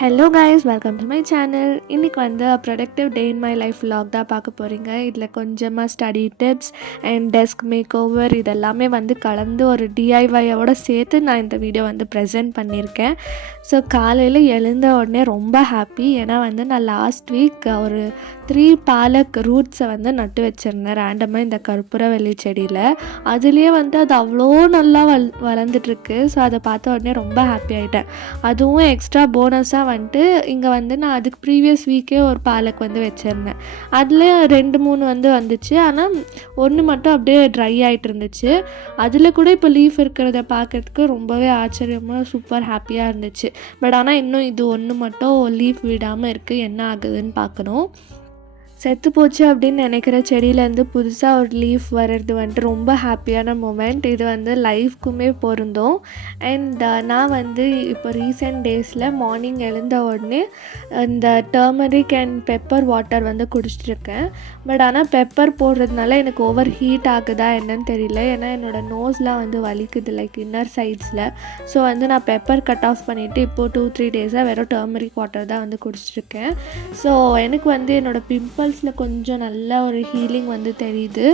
Hello guys, welcome to my channel. இன்றைக்கி வந்து productive day in my life vlog தான் பார்க்க போகிறீங்க. இதில் கொஞ்சமாக study tips and desk make over இதெல்லாமே வந்து கலந்து ஒரு டிஐஒயோட சேர்த்து நான் இந்த வீடியோ வந்து ப்ரெசென்ட் பண்ணியிருக்கேன். ஸோ காலையில் எழுந்த உடனே ரொம்ப ஹாப்பி. ஏன்னா வந்து நான் லாஸ்ட் வீக் ஒரு 3 பாலக் ரூட்ஸை வந்து நட்டு வச்சுருந்தேன் ரேண்டமாக இந்த கற்பூரவள்ளி செடியில். அதுலேயே வந்து அது அவ்வளோ நல்லா வளர்ந்துட்டுருக்கு. ஸோ அதை பார்த்த உடனே ரொம்ப ஹாப்பி ஆகிட்டேன். அதுவும் எக்ஸ்ட்ரா போனஸாக வந்துட்டு இங்கே வந்து நான் அதுக்கு ப்ரீவியஸ் வீக்கே ஒரு பாலக் வந்து வச்சுருந்தேன். அதில் 2-3 வந்து வந்துச்சு. ஆனால் ஒன்று மட்டும் அப்படியே ட்ரை ஆகிட்டு இருந்துச்சு. அதில் கூட இப்போ லீஃப் இருக்கிறத பார்க்குறதுக்கு ரொம்பவே ஆச்சரியமாக சூப்பர் ஹாப்பியாக இருந்துச்சு. பட் ஆனால் இன்னும் இது ஒன்று மட்டும் லீஃப் விடாமல் இருக்குது. என்ன ஆகுதுன்னு பார்க்கணும். செத்து போச்சு அப்படின்னு நினைக்கிற செடியிலேருந்து புதுசாக ஒரு லீஃப் வர்றது வந்துட்டு ரொம்ப ஹாப்பியான மூமெண்ட். இது வந்து லைஃப்க்குமே பொருந்தும். அண்ட் நான் வந்து இப்போ ரீசெண்ட் டேஸில் மார்னிங் எழுந்த உடனே இந்த டர்மரிக் அண்ட் பெப்பர் வாட்டர் வந்து குடிச்சிட்ருக்கேன். பட் ஆனால் பெப்பர் போடுறதுனால எனக்கு ஓவர் ஹீட் ஆகுதா என்னன்னு தெரியல. ஏன்னா என்னோடய நோஸ்லாம் வந்து வலிக்குது, லைக் இன்னர் சைட்ஸில். ஸோ வந்து நான் பெப்பர் கட் ஆஃப் பண்ணிவிட்டு இப்போது 2-3 டேஸாக வெறும் டர்மரிக் வாட்டர் தான் வந்து குடிச்சிட்ருக்கேன். ஸோ எனக்கு வந்து என்னோடய பிம்பிள்ஸில் கொஞ்சம் நல்ல ஒரு ஹீலிங் வந்து தெரியுது.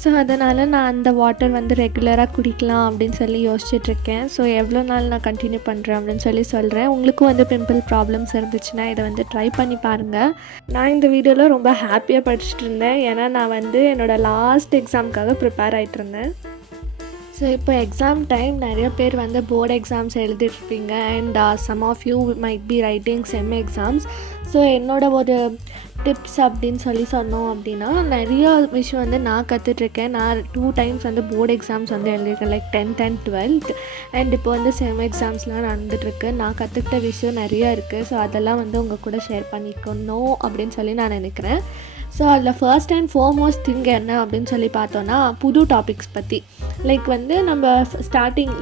ஸோ அதனால் நான் அந்த வாட்டர் வந்து ரெகுலராக குடிக்கலாம் அப்படின்னு சொல்லி யோசிச்சுட்ருக்கேன். ஸோ எவ்வளோ நாள் நான் கண்டினியூ பண்ணுறேன் அப்படின்னு சொல்கிறேன். உங்களுக்கும் வந்து பிம்பிள் ப்ராப்ளம்ஸ் இருந்துச்சுன்னா இதை வந்து ட்ரை பண்ணி பாருங்கள். நான் இந்த வீடியோவில் ரொம்ப ஹாப்பியாக படிச்சுட்டு இருந்தேன். ஏன்னா நான் வந்து என்னோடய லாஸ்ட் எக்ஸாமுக்காக ப்ரிப்பேர் ஆகிட்டு இருந்தேன். ஸோ இப்போ எக்ஸாம் டைம், நிறைய பேர் வந்து போர்டு எக்ஸாம்ஸ் எழுதிட்டுருப்பீங்க. And some of you might be writing sem exams. So என்னோடய ஒரு டிப்ஸ் அப்படின்னு சொன்னோம் அப்படின்னா, நிறைய விஷயம் வந்து நான் கற்றுட்ருக்கேன். நான் 2 டைம்ஸ் வந்து போர்டு எக்ஸாம்ஸ் வந்து எழுதியிருக்கேன், like 10th and 12th. And இப்போ வந்து செம் எக்ஸாம்ஸ்லாம் நடந்துகிட்ருக்கு. நான் கற்றுக்கிட்ட விஷயம் நிறையா இருக்குது. ஸோ அதெல்லாம் வந்து உங்கள் கூட ஷேர் பண்ணிக்கணும் அப்படின்னு சொல்லி நான் நினைக்கிறேன். ஸோ அதில் ஃபர்ஸ்ட் அண்ட் ஃபோர்மோஸ்ட் திங் என்ன அப்படின்னு சொல்லி பார்த்தோன்னா, புது டாபிக்ஸ் பற்றி. லைக் வந்து நம்ம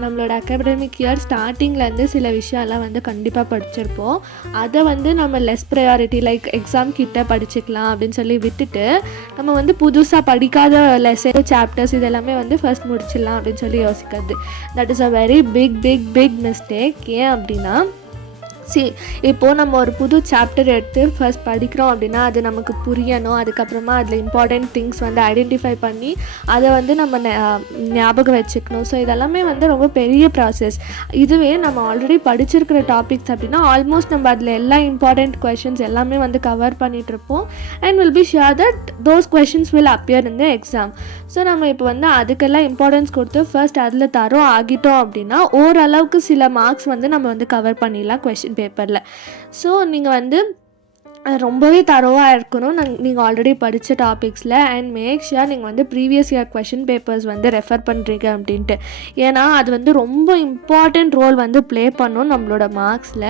நம்மளோட அகாடமிக் இயர் ஸ்டார்டிங்லேருந்து சில விஷயம்லாம் வந்து கண்டிப்பாக படிச்சிருப்போம். அதை வந்து நம்ம லெஸ் ப்ரையாரிட்டி, லைக் எக்ஸாம் கிட்ட படிச்சுக்கலாம் அப்படின்னு சொல்லி விட்டுட்டு, நம்ம வந்து புதுசாக படிக்காத லெசன் சாப்டர்ஸ் இதெல்லாமே வந்து ஃபர்ஸ்ட் முடிச்சிடலாம் அப்படின்னு சொல்லி யோசிக்கிறது. That is a very big mistake. ஏன் அப்படின்னா, இப்போது நம்ம ஒரு புது சாப்டர் எடுத்து ஃபர்ஸ்ட் படிக்கிறோம் அப்படின்னா அது நமக்கு புரியணும். அதுக்கப்புறமா அதில் இம்பார்ட்டண்ட் திங்ஸ் வந்து ஐடென்டிஃபை பண்ணி அதை வந்து நம்ம ஞாபகம் வச்சுக்கணும். ஸோ இதெல்லாமே வந்து ரொம்ப பெரிய ப்ராசஸ். இதுவே நம்ம ஆல்ரெடி படிச்சிருக்கிற டாபிக்ஸ் அப்படின்னா ஆல்மோஸ்ட் நம்ம அதில் எல்லா இம்பார்ட்டண்ட் கொஷின்ஸ் எல்லாமே வந்து கவர் பண்ணிகிட்ருப்போம். And will be sure that those questions will appear in the exam. So நம்ம இப்போ வந்து அதுக்கெல்லாம் இம்பார்ட்டன்ஸ் கொடுத்து ஃபர்ஸ்ட் அதில் ஆகிட்டோம் அப்படின்னா ஓரளவுக்கு சில மார்க்ஸ் வந்து நம்ம வந்து கவர் பண்ணிடலாம் கொஷின் பேப்பரில். ஸோ நீங்கள் வந்து ரொம்பவே தரோவாக இருக்கணும் நீங்கள் ஆல்ரெடி படித்த டாபிக்ஸில். அண்ட் மேக் ஷுர் நீங்கள் வந்து ப்ரீவியஸ் இயர் கொஷின் பேப்பர்ஸ் வந்து ரெஃபர் பண்ணுறீங்க அப்படின்ட்டு. ஏன்னா அது வந்து ரொம்ப இம்பார்ட்டண்ட் ரோல் வந்து ப்ளே பண்ணும் நம்மளோட மார்க்ஸில்.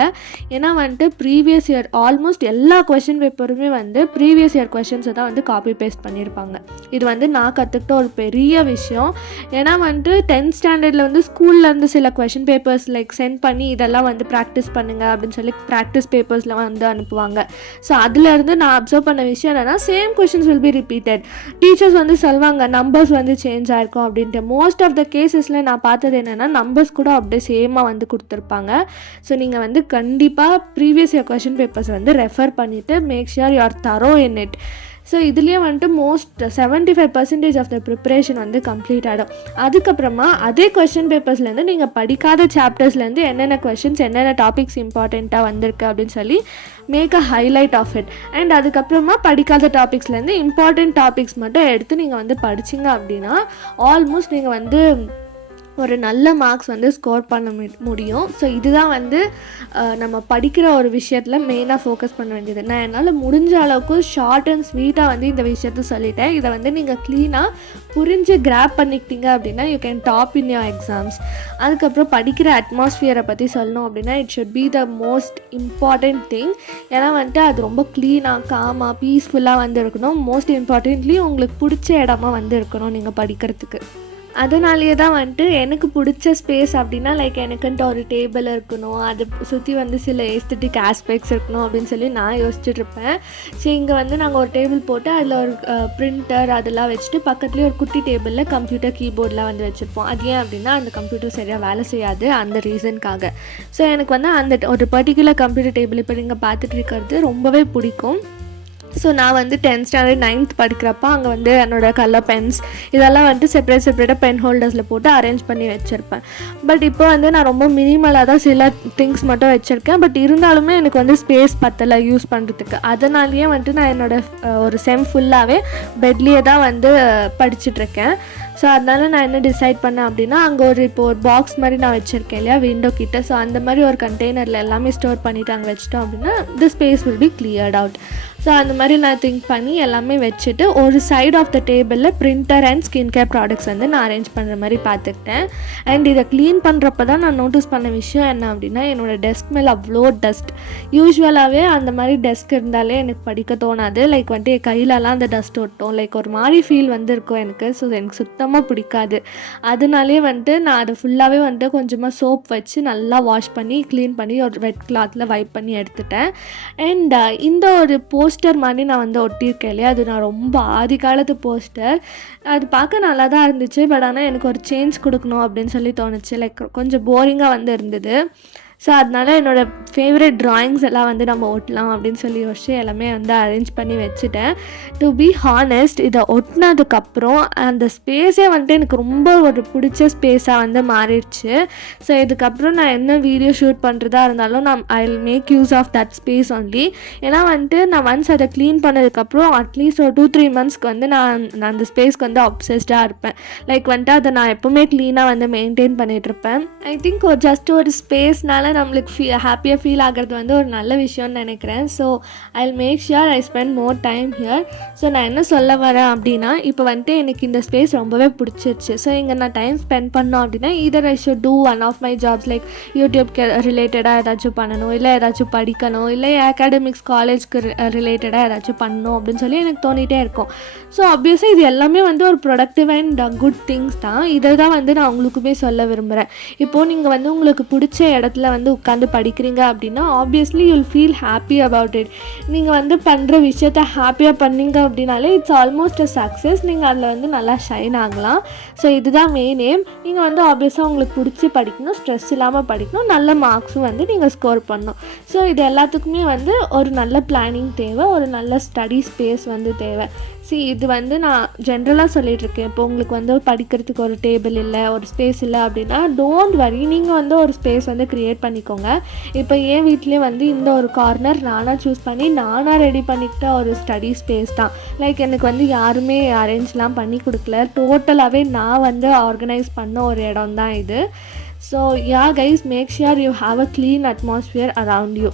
ஏன்னா வந்துட்டு ப்ரீவியஸ் இயர் ஆல்மோஸ்ட் எல்லா கொஷின் பேப்பருமே வந்து ப்ரீவியஸ் இயர் கொஷின்ஸை தான் வந்து காப்பி பேஸ்ட் பண்ணியிருப்பாங்க. இது வந்து நான் கற்றுக்கிட்ட ஒரு பெரிய விஷயம். ஏன்னா வந்துட்டு 10th ஸ்டாண்டர்டில் வந்து ஸ்கூல்லேருந்து சில கொஷின் பேப்பர்ஸ் லைக் சென்ட் பண்ணி இதெல்லாம் வந்து ப்ராக்டிஸ் பண்ணுங்கள் அப்படின்னு சொல்லி ப்ராக்டிஸ் பேப்பர்ஸ்லாம் வந்து அனுப்புவாங்க. ஸோ அதுலேருந்து நான் அப்சர்வ் பண்ண விஷயம் என்னென்னா, same questions will be repeated. Teachers வந்து சொல்லுவாங்க நம்பர்ஸ் வந்து சேஞ்ச் ஆகிருக்கும் அப்படின்ட்டு. மோஸ்ட் ஆஃப் த கேசஸில் நான் பார்த்தது என்னென்னா, நம்பர்ஸ் கூட அப்படியே சேமாக வந்து கொடுத்துருப்பாங்க. ஸோ நீங்கள் வந்து கண்டிப்பாக ப்ரீவியஸ் இயர் கொஷின் பேப்பர்ஸ் வந்து ரெஃபர் பண்ணிவிட்டு make sure you are thorough in it. So இதுலேயே வந்துட்டு மோஸ்ட் 75% ஆஃப் த ப்ரிப்ரேஷன் வந்து கம்ப்ளீட் ஆகிடும். அதுக்கப்புறமா அதே கொஷின் பேப்பர்ஸ்லேருந்து நீங்கள் படிக்காத சாப்டர்ஸ்லேருந்து என்னென்ன கொஷின்ஸ் என்னென்ன டாபிக்ஸ் இம்பார்ட்டண்ட்டாக வந்திருக்கு அப்படின்னு சொல்லி make a highlight of it. And அதுக்கப்புறமா படிக்காத டாபிக்ஸ்லேருந்து இம்பார்ட்டண்ட் டாபிக்ஸ் மட்டும் எடுத்து நீங்கள் வந்து படிச்சிங்க அப்படின்னா ஆல்மோஸ்ட் நீங்கள் வந்து ஒரு நல்ல மார்க்ஸ் வந்து ஸ்கோர் பண்ண முடியும். ஸோ இதுதான் வந்து நம்ம படிக்கிற ஒரு விஷயத்தில் மெயினாக ஃபோக்கஸ் பண்ண வேண்டியது. நான் என்னால் முடிஞ்ச அளவுக்கு ஷார்ட் அண்ட் ஸ்வீட்டாக வந்து இந்த விஷயத்த சொல்லிட்டேன். இதை வந்து நீங்கள் க்ளீனாக புரிஞ்சு கிராப் பண்ணிக்கிட்டீங்க அப்படின்னா you can top in your exams. அதுக்கப்புறம் படிக்கிற அட்மாஸ்ஃபியரை பற்றி சொல்லணும் அப்படின்னா it should be the most important thing. ஏன்னா வந்துட்டு அது ரொம்ப க்ளீனாக காமாக பீஸ்ஃபுல்லாக வந்து இருக்கணும். மோஸ்ட் இம்பார்ட்டன்ட்லி உங்களுக்கு பிடிச்ச இடமா வந்து இருக்கணும் நீங்கள் படிக்கிறதுக்கு. அதனாலேயே தான் வந்துட்டு எனக்கு பிடிச்ச ஸ்பேஸ் அப்படின்னா லைக் எனக்குன்ட்டு ஒரு டேபிள் இருக்கணும், அதை சுற்றி வந்து சில எஸ்தட்டிக் ஆஸ்பெக்ட்ஸ் இருக்கணும் அப்படின்னு சொல்லி நான் யோசிச்சுட்ருப்பேன். சரி, இங்கே வந்து நாங்கள் ஒரு டேபிள் போட்டு அதில் ஒரு பிரிண்டர் அதெல்லாம் வச்சுட்டு பக்கத்துலேயே ஒரு குட்டி டேபிளில் கம்ப்யூட்டர் கீபோர்டெலாம் வந்து வச்சுருப்போம். அது ஏன் அப்படின்னா அந்த கம்ப்யூட்டர் சரியாக வேலை செய்யாது, அந்த ரீசனுக்காக. ஸோ எனக்கு வந்து அந்த ஒரு பர்டிகுலர் கம்ப்யூட்டர் டேபிள் இப்போ நீங்கள் பார்த்துட்டு இருக்கிறது ரொம்பவே பிடிக்கும். ஸோ நான் வந்து 10th ஸ்டாண்டர்ட் 9th படிக்கிறப்ப அங்கே வந்து என்னோடய கலர் பென்ஸ் இதெல்லாம் வந்துட்டு செப்பரேட்டாக பென் ஹோல்டர்ஸில் போட்டு அரேஞ்ச் பண்ணி வச்சுருப்பேன். பட் இப்போ வந்து நான் ரொம்ப மினிமலாக தான் சில திங்ஸ் மட்டும் வச்சுருக்கேன். பட் இருந்தாலுமே எனக்கு வந்து ஸ்பேஸ் பத்தலை யூஸ் பண்ணுறதுக்கு. அதனாலேயே வந்துட்டு நான் என்னோடய ஒரு செம் ஃபுல்லாகவே பெட்லேயே தான் வந்து படிச்சுட்ருக்கேன். ஸோ அதனால் நான் என்ன டிசைட் பண்ணேன் அப்படின்னா, அங்கே இப்போ ஒரு பாக்ஸ் மாதிரி நான் வச்சுருக்கேன் இல்லையா விண்டோ கிட்ட. ஸோ அந்த மாதிரி ஒரு கண்டெய்னரில் எல்லாமே ஸ்டோர் பண்ணிவிட்டு அங்கே வச்சிட்டோம் அப்படின்னா the space will be cleared out. So அந்த மாதிரி நான் திங்க் பண்ணி எல்லாமே வச்சுட்டு ஒரு சைட் ஆஃப் த டேபிளில் printer and skin care products வந்து நான் அரேஞ்ச் பண்ணுற மாதிரி பார்த்துக்கிட்டேன். அண்ட் இதை க்ளீன் பண்ணுறப்ப தான் நான் நோட்டீஸ் பண்ண விஷயம் என்ன அப்படின்னா, என்னோடய டெஸ்க் மேலே அவ்வளோ டஸ்ட். யூஸ்வலாகவே அந்த மாதிரி டெஸ்க் இருந்தாலே எனக்கு படிக்க தோணாது. லைக் வந்துட்டு என் கையிலலாம் அந்த டஸ்ட் ஒட்டும், லைக் ஒரு மாதிரி ஃபீல் வந்து இருக்கும் எனக்கு. ஸோ எனக்கு சுத்தமாக பிடிக்காது. அதனாலே வந்துட்டு நான் அதை ஃபுல்லாகவே வந்துட்டு கொஞ்சமாக சோப் வச்சு நல்லா வாஷ் பண்ணி க்ளீன் பண்ணி ஒரு வெட் கிளாத்தில் வைப் பண்ணி எடுத்துட்டேன். அண்ட் இந்த ஒரு போஸ்டர் மாதிரி நான் வந்து ஒட்டியிருக்கேன் இல்லையா, அது நான் ரொம்ப ஆதி காலத்து போஸ்டர். அது பார்க்க நல்லா தான் இருந்துச்சு. பட் ஆனால் எனக்கு ஒரு சேஞ்ச் கொடுக்கணும் அப்படின்னு சொல்லி தோணுச்சு. லைக் கொஞ்சம் போரிங்காக வந்து இருந்தது. ஸோ அதனால் என்னோடய ஃபேவரட் ட்ராயிங்ஸ் எல்லாம் வந்து நம்ம ஒட்டலாம் அப்படின்னு சொல்லி யோசிச்சு எல்லாமே வந்து அரேஞ்ச் பண்ணி வச்சுட்டேன். டு பி ஹானஸ்ட், இதை ஒட்டினதுக்கப்புறம் அந்த ஸ்பேஸே வந்துட்டு எனக்கு ரொம்ப ஒரு பிடிச்ச ஸ்பேஸாக வந்து மாறிடுச்சு. ஸோ இதுக்கப்புறம் நான் என்ன வீடியோ ஷூட் பண்ணுறதா இருந்தாலும் I will make use of that space only. ஏன்னா வந்துட்டு நான் ஒன்ஸ் அதை க்ளீன் பண்ணதுக்கப்புறம் அட்லீஸ்ட் ஒரு 2-3 மந்த்ஸ்க்கு வந்து நான் அந்த ஸ்பேஸ்க்கு வந்து அப்சஸ்டாக இருப்பேன். லைக் வந்துட்டு அதை நான் எப்போவுமே க்ளீனாக வந்து மெயின்டைன் பண்ணிகிட்ருப்பேன். ஐ திங்க் ஜஸ்ட் ஒரு ஸ்பேஸ்னால நம்மளுக்கு ஹாப்பியாக ஃபீல் ஆகிறது வந்து ஒரு நல்ல விஷயம்னு நினைக்கிறேன். So I will make sure I spend more time here. So நான் என்ன சொல்ல வரேன் அப்படின்னா, இப்போ வந்துட்டு எனக்கு இந்த ஸ்பேஸ் ரொம்பவே பிடிச்சிருச்சு. ஸோ இங்கே நான் டைம் ஸ்பெண்ட் பண்ணோம் அப்படின்னா either I should do one of my jobs like யூடியூப்க்கு ரிலேட்டடாக ஏதாச்சும் பண்ணணும், இல்லை ஏதாச்சும் படிக்கணும், இல்லை அகாடமிக்ஸ் காலேஜ்க்கு ரிலேட்டடாக ஏதாச்சும் பண்ணணும் அப்படின்னு சொல்லி எனக்கு தோணிகிட்டே இருக்கும். ஸோ ஆப்வியஸாக இது எல்லாமே வந்து ஒரு ப்ரொடக்டிவ் அண்ட் குட் திங்ஸ் தான். இதை தான் வந்து நான் உங்களுக்குமே சொல்ல விரும்புகிறேன். இப்போது நீங்கள் வந்து உங்களுக்கு பிடிச்ச இடத்துல வந்து உட்காந்து படிக்கிறீங்க அப்படின்னா obviously you will feel happy about it. நீங்கள் வந்து பண்ணுற விஷயத்த ஹாப்பியாக பண்ணீங்க அப்படின்னாலே இட்ஸ் ஆல்மோஸ்ட் அ சக்ஸஸ். நீங்கள் அதில் வந்து நல்லா ஷைன் ஆகலாம். ஸோ இதுதான் மெயின் எய்ம். நீங்கள் வந்து ஆப்வியஸாக உங்களுக்கு பிடிச்சி படிக்கணும், ஸ்ட்ரெஸ் இல்லாமல் படிக்கணும், நல்ல மார்க்ஸும் வந்து நீங்கள் ஸ்கோர் பண்ணணும். ஸோ இது எல்லாத்துக்குமே வந்து ஒரு நல்ல பிளானிங் தேவை, ஒரு நல்ல ஸ்டடி ஸ்பேஸ் வந்து தேவை. இது வந்து நான் ஜென்ரலாக சொல்லிகிட்ருக்கேன். இப்போ உங்களுக்கு வந்து படிக்கிறதுக்கு ஒரு டேபிள் இல்லை, ஒரு ஸ்பேஸ் இல்லை அப்படின்னா டோன்ட் வரி, நீங்கள் வந்து ஒரு ஸ்பேஸ் வந்து க்ரியேட் பண்ணிக்கோங்க. இப்போ என் வீட்லேயே வந்து இந்த ஒரு கார்னர் நானாக சூஸ் பண்ணி நானாக ரெடி பண்ணிக்கிட்ட ஒரு ஸ்டடி ஸ்பேஸ் தான். லைக் எனக்கு வந்து யாருமே அரேஞ்ச்லாம் பண்ணி கொடுக்கல, டோட்டலாகவே நான் வந்து ஆர்கனைஸ் பண்ண ஒரு இடம் தான் இது. So yeah guys, make sure you have a clean atmosphere around you.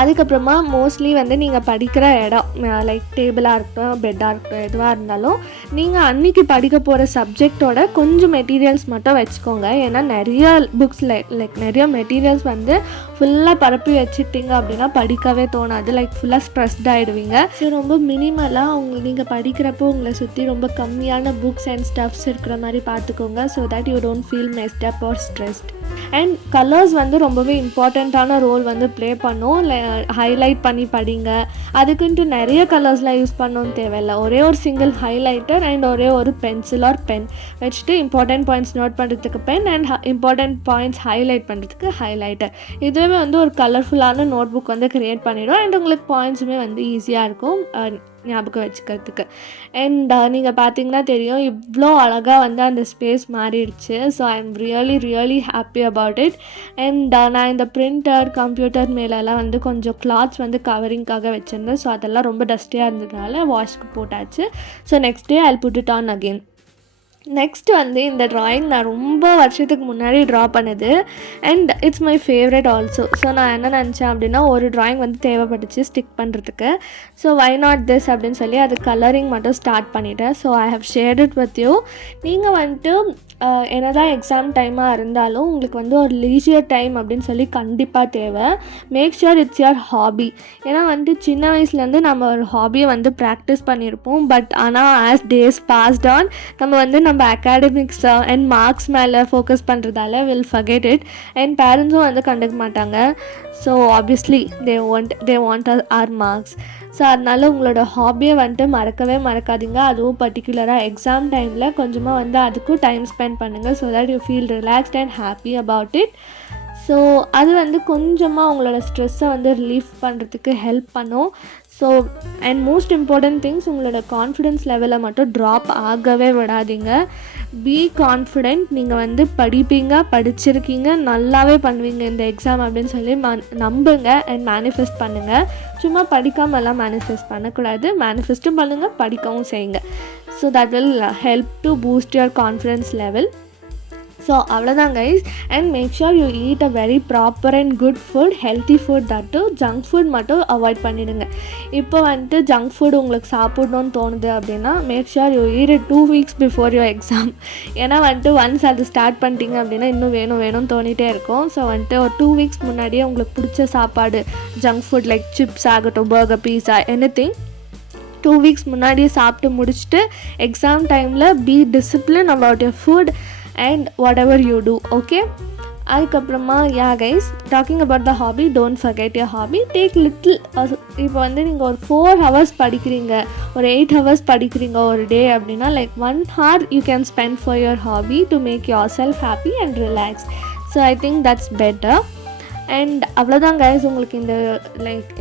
அதுக்கப்புறமா மோஸ்ட்லி வந்து நீங்கள் படிக்கிற இடம் லைக் டேபிளாக இருக்கட்டும், பெட்டாக இருக்கட்டும், எதுவாக இருந்தாலும் நீங்கள் அன்றைக்கி படிக்க போகிற சப்ஜெக்டோட கொஞ்சம் மெட்டீரியல்ஸ் மட்டும் வச்சுக்கோங்க. ஏன்னா நிறைய புக்ஸ் லைக் நிறைய மெட்டீரியல்ஸ் வந்து ஃபுல்லாக பரப்பி வச்சுட்டிங்க அப்படின்னா படிக்கவே தோணாது. லைக் ஃபுல்லாக ஸ்ட்ரெஸ்ட் ஆகிடுவீங்க. ஸோ ரொம்ப மினிமலாக நீங்கள் படிக்கிறப்போ உங்களை சுற்றி ரொம்ப கம்மியான புக்ஸ் அண்ட் ஸ்டஃப்ஸ் இருக்கிற மாதிரி பார்த்துக்கோங்க. So that you don't feel மெஸ்ட் up or stressed. And colours வந்து ரொம்பவே இம்பார்ட்டண்ட்டான ரோல் வந்து ப்ளே பண்ணும். ஹைலைட் பண்ணி படிங்க. அதுக்குன்ட்டு நிறைய கலர்ஸ்லாம் யூஸ் பண்ணணும்னு தேவையில்லை. ஒரே ஒரு சிங்கிள் ஹைலைட்டர் அண்ட் ஒரே ஒரு பென்சில் ஆர் பென் வச்சுட்டு இம்பார்ட்டன்ட் பாயிண்ட்ஸ் நோட் பண்ணுறதுக்கு pen and important points highlight பண்ணுறதுக்கு ஹைலைட்டர். இதுவே வந்து ஒரு கலர்ஃபுல்லான நோட் புக் வந்து க்ரியேட் பண்ணிவிடும். அண்ட் உங்களுக்கு பாயிண்ட்ஸுமே வந்து ஈஸியாக இருக்கும் ஞாபகம் வச்சுக்கிறதுக்கு. அண்ட் நீங்கள் பார்த்தீங்கன்னா தெரியும் இவ்வளோ அழகாக வந்து அந்த ஸ்பேஸ் மாறிடுச்சு. So I am really happy about it. And நான் இந்த பிரிண்டர் கம்ப்யூட்டர் மேலெல்லாம் வந்து கொஞ்சம் கிளாத்ஸ் வந்து கவரிங்காக வச்சுருந்தேன். ஸோ அதெல்லாம் ரொம்ப டஸ்டியாக இருந்ததுனால வாஷ்க்கு போட்டாச்சு. So next day I put it on again. Next வந்து இந்த ட்ராயிங் நான் ரொம்ப வருஷத்துக்கு முன்னாடி ட்ரா பண்ணுது and it's my favourite also. So நான் என்ன நினச்சேன் அப்படின்னா, ஒரு ட்ராயிங் வந்து தேவைப்பட்டுச்சு ஸ்டிக் பண்ணுறதுக்கு. ஸோ வை நாட் திஸ் அப்படின்னு சொல்லி அது கலரிங் மட்டும் ஸ்டார்ட் பண்ணிட்டேன். So I have shared it with you. நீங்கள் வந்துட்டு என்னதான் எக்ஸாம் டைமாக இருந்தாலும் உங்களுக்கு வந்து ஒரு லீஜியர் டைம் அப்படின்னு சொல்லி கண்டிப்பாக தேவை. Make sure it's your hobby. ஏன்னா வந்துட்டு சின்ன வயசுலேருந்து நம்ம ஒரு ஹாபியை வந்து ப்ராக்டிஸ் பண்ணியிருப்போம். பட் ஆனால் ஆஸ் டேஸ் பாஸ்ட் ஆன் நம்ம வந்து நம்ம அகாடமிக்ஸ் அண்ட் மார்க்ஸ் மேலே ஃபோக்கஸ் பண்ணுறதால வில் ஃபர்கெட் இட். அண்ட் பேரண்ட்ஸும் வந்து கண்டுக்க மாட்டாங்க. So obviously they want our marks. ஸோ அதனால் உங்களோட ஹாபியை வந்துட்டு மறக்கவே மறக்காதீங்க. அதுவும் பர்டிகுலராக எக்ஸாம் டைமில் கொஞ்சமாக வந்து அதுக்கும் டைம் ஸ்பெண்ட் பண்ணுங்கள். So that you feel relaxed and happy about it. So அது வந்து கொஞ்சமாக உங்களோட ஸ்ட்ரெஸ்ஸை வந்து ரிலீஃப் பண்ணுறதுக்கு ஹெல்ப் பண்ணும். So and most important things, உங்களோட கான்ஃபிடென்ஸ் லெவலை மட்டும் ட்ராப் ஆகவே விடாதீங்க. Be confident. நீங்கள் வந்து படிப்பீங்க, படிச்சிருக்கீங்க, நல்லாவே பண்ணுவீங்க இந்த எக்ஸாம் அப்படின்னு சொல்லி நம்புங்க அண்ட் மேனிஃபெஸ்ட் பண்ணுங்கள். சும்மா படிக்காமலாம் மேனிஃபெஸ்ட் பண்ணக்கூடாது. மேனிஃபெஸ்ட்டும் பண்ணுங்கள், படிக்கவும் செய்யுங்க. So that will help to boost your confidence level. So அவ்வளோதான் guys. And make sure you eat a very proper and good food, healthy food. That junk food மட்டும் அவாய்ட் பண்ணிவிடுங்க. இப்போ வந்துட்டு ஜங்க் ஃபுட் உங்களுக்கு சாப்பிடணும்னு தோணுது அப்படின்னா make sure you eat it 2 weeks before your exam. ஏன்னா வந்துட்டு ஒன்ஸ் அது ஸ்டார்ட் பண்ணிட்டீங்க அப்படின்னா இன்னும் வேணும்னு தோணிகிட்டே இருக்கும். ஸோ வந்துட்டு ஒரு 2 weeks முன்னாடியே உங்களுக்கு பிடிச்ச சாப்பாடு, ஜங்க் ஃபுட் லைக் சிப்ஸ் ஆகட்டும், பர்கர், பீஸா, எனிதிங் 2 weeks முன்னாடியே சாப்பிட்டு முடிச்சுட்டு எக்ஸாம் டைமில் be discipline about your food and whatever you do. okay, அதுக்கப்புறமா guys, talking about the hobby, don't forget your hobby. Take little. இப்போ வந்து நீங்கள் ஒரு 4 hours படிக்கிறீங்க, ஒரு 8 hours படிக்கிறீங்க ஒரு டே அப்படின்னா like 1 hour you can spend for your hobby to make yourself happy and relaxed. So I think that's better. And அவ்வளோதான் கைஸ். உங்களுக்கு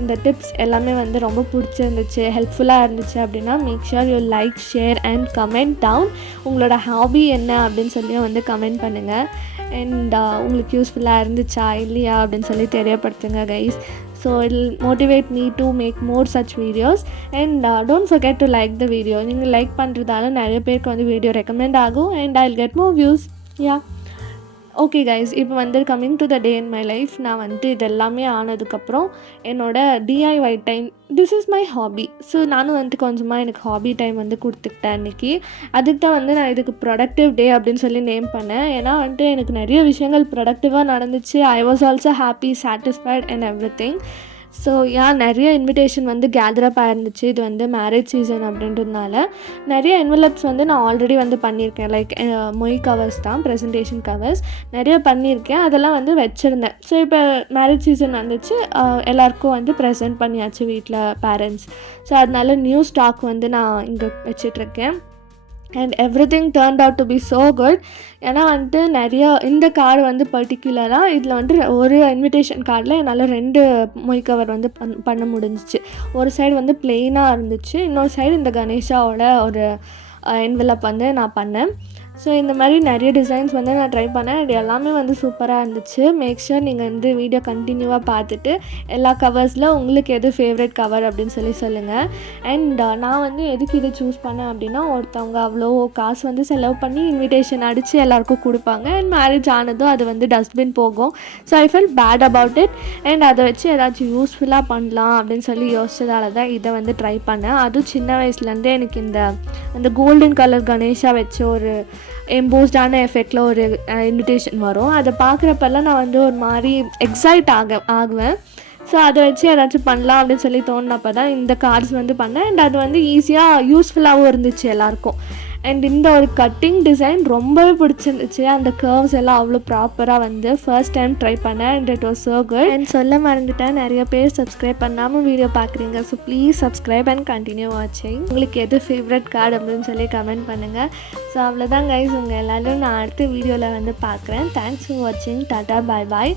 இந்த டிப்ஸ் எல்லாமே வந்து ரொம்ப பிடிச்சிருந்துச்சு, ஹெல்ப்ஃபுல்லாக இருந்துச்சு அப்படின்னா make sure you like, share and comment down. உங்களோட ஹாபி என்ன அப்படின்னு சொல்லி வந்து கமெண்ட் பண்ணுங்கள். அண்ட் உங்களுக்கு யூஸ்ஃபுல்லாக இருந்துச்சா இல்லையா அப்படின்னு சொல்லி தெரியப்படுத்துங்க guys. So it will motivate me to make more such videos. And don't forget to like the video. நீங்கள் லைக் பண்ணுறதால நிறைய பேருக்கு வந்து வீடியோ ரெக்கமெண்ட் ஆகும் and I will get more views. Okay guys, இப்போ வந்து coming to the day in my life. நான் வந்துட்டு இது எல்லாமே ஆனதுக்கப்புறம் என்னோடய DIY time, this is my hobby. So நானும் வந்துட்டு கொஞ்சமாக எனக்கு ஹாபி டைம் வந்து கொடுத்துக்கிட்டேன் இன்றைக்கி. அதுக்கு தான் வந்து நான் இதுக்கு ப்ரொடக்டிவ் டே அப்படின்னு சொல்லி நேம் பண்ணேன். ஏன்னா வந்துட்டு எனக்கு நிறைய விஷயங்கள் ப்ரொடக்டிவாக நடந்துச்சு. I was also happy, satisfied and everything. So நிறைய இன்விடேஷன் வந்து கேதரப் ஆயிருந்துச்சு. இது வந்து மேரேஜ் சீசன் அப்படின்றதுனால நிறைய என்வலப்ஸ் வந்து நான் ஆல்ரெடி வந்து பண்ணியிருக்கேன். லைக் மொய் கவர்ஸ் தான், ப்ரெசன்டேஷன் கவர்ஸ் நிறைய பண்ணியிருக்கேன். அதெல்லாம் வந்து வச்சுருந்தேன். ஸோ இப்போ மேரேஜ் சீசன் வந்துச்சு, எல்லாேருக்கும் வந்து ப்ரெசென்ட் பண்ணியாச்சு வீட்டில் பேரண்ட்ஸ். ஸோ அதனால நியூ ஸ்டாக் வந்து நான் இங்கே வச்சிட்ருக்கேன். And everything turned out to be so good. ஏன்னா வந்துட்டு நிறைய இந்த கார்டு வந்து பர்டிகுலராக இதில் வந்துட்டு ஒரு இன்விடேஷன் கார்டில் என்னால் 2 மொய் கவர் வந்து பண்ண முடிஞ்சிச்சு. ஒரு சைடு வந்து பிளெயினாக இருந்துச்சு, இன்னொரு சைடு இந்த கணேஷாவோட ஒரு என்வலப் வந்து நான் பண்ணேன். ஸோ இந்த மாதிரி நிறைய டிசைன்ஸ் வந்து நான் ட்ரை பண்ணேன். இது எல்லாமே வந்து சூப்பராக இருந்துச்சு. மேக் ஷுர் நீங்கள் வந்து வீடியோ கண்டினியூவாக பார்த்துட்டு எல்லா கவர்ஸில் உங்களுக்கு எது ஃபேவரட் கவர் அப்படின்னு சொல்லி சொல்லுங்கள். அண்ட் நான் வந்து எதுக்கு இதை சூஸ் பண்ணேன் அப்படின்னா, ஒருத்தவங்க அவ்வளோ காசு வந்து செலவு பண்ணி இன்விடேஷன் அடித்து எல்லாேருக்கும் கொடுப்பாங்க. அண்ட் மேரேஜ் ஆனதும் அது வந்து டஸ்ட்பின் போகும். So I felt bad about it. And அதை வச்சு ஏதாச்சும் யூஸ்ஃபுல்லாக பண்ணலாம் அப்படின்னு சொல்லி யோசிச்சதால தான் இதை வந்து ட்ரை பண்ணேன். அதுவும் சின்ன வயசுலேருந்தே எனக்கு இந்த கோல்டன் கலர் கணேஷா வச்சு ஒரு எம்போஸ்டான எஃபெக்டில் ஒரு இன்விடேஷன் வரும். அதை பார்க்குறப்பெல்லாம் நான் வந்து ஒரு மாதிரி எக்ஸைட் ஆகுவேன். ஸோ அதை வச்சு ஏதாச்சும் பண்ணலாம் அப்படின்னு சொல்லி தோணுனப்போ தான் இந்த கார்ட்ஸ் வந்து பண்ணேன். அண்ட் அது வந்து ஈஸியாக யூஸ்ஃபுல்லாகவும் இருந்துச்சு எல்லாேருக்கும். அண்ட் இந்த ஒரு கட்டிங் டிசைன் ரொம்பவே பிடிச்சிருந்துச்சு. அந்த கர்வ்ஸ் எல்லாம் அவ்வளோ ப்ராப்பராக வந்து ஃபர்ஸ்ட் டைம் ட்ரை பண்ணேன். And it was so good. And சொல்ல மறந்துட்டேன், நிறைய பேர் சப்ஸ்கிரைப் பண்ணாமல் வீடியோ பார்க்குறீங்க. So please subscribe and continue வாட்சிங். உங்களுக்கு எது ஃபேவரட் கார்டு அப்படின்னு சொல்லி கமெண்ட் பண்ணுங்கள். ஸோ அவ்வளோதான் கைஸ், உங்கள் எல்லோரும் நான் அடுத்த வீடியோவில் வந்து பார்க்குறேன். தேங்க்ஸ் ஃபார் வாட்சிங். டாட்டா, பாய் பாய்.